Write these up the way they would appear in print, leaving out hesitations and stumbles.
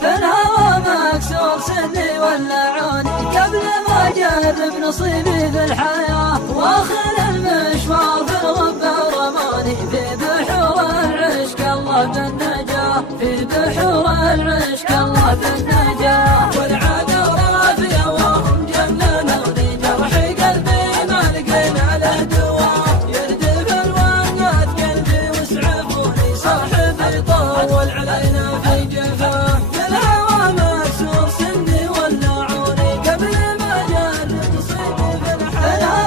في الهوى مكسور سني ولعوني قبل ما أجرب نصيبي في الحياة، واخر المشوار في الغبة ورماني في بحور العشق الله بالنجاة، في بحور العشق الله بالنجاة. والعادة رافية وهم جننوني جرح قلبي ما لقينا له دواء، يردف الوقت قلبي واسعفوني صاحبي طول علينا في جفاه. في الهوى مكسور سني ولعوني قبل ما أجرب نصيبي في الحياة،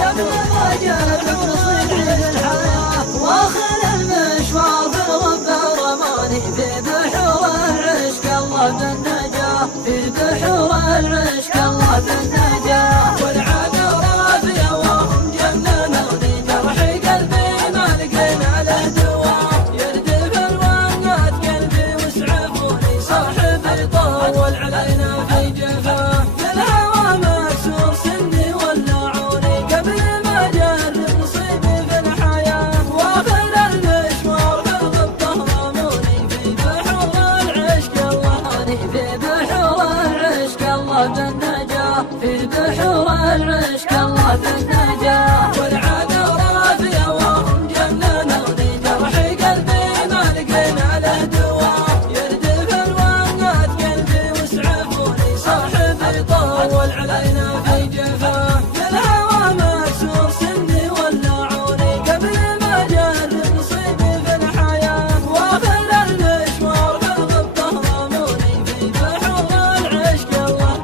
قبل ما أجرب نصيبي في الحياة، واخر المشوار في الغبة ورماني في بحور العشق الله بالنجاة، في بحور العشق الله بالنجاة. والعادة رافية وهم جننوني جرح قلبي ما لقينا له دواء، يردف الوقت قلبي واسعفوني صاحبي طول علينا في جفاه. في الهوى مكسور سني ولعوني قبل ما أجرب نصيبي في الحياة، واخر المشوار في الغبة رموني في بحور العشق الله، في بحور العشق الله بالنجاة، في بحور العشق الله بالنجاة. والعادة رافية وهم جننوني جرح قلبي ما لقينا له دواء، يردف الوقت قلبي واسعفوني صاحبي طول علينا في جفاه. في الهوى مكسور سني ولعوني قبل ما أجرب نصيبي في الحياة، واخر المشوار في الغبة رموني في بحور العشق الله.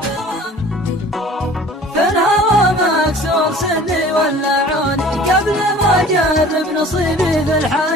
في الهوى مكسور سني ولعوني قبل ما أجرب نصيبي في الحياة.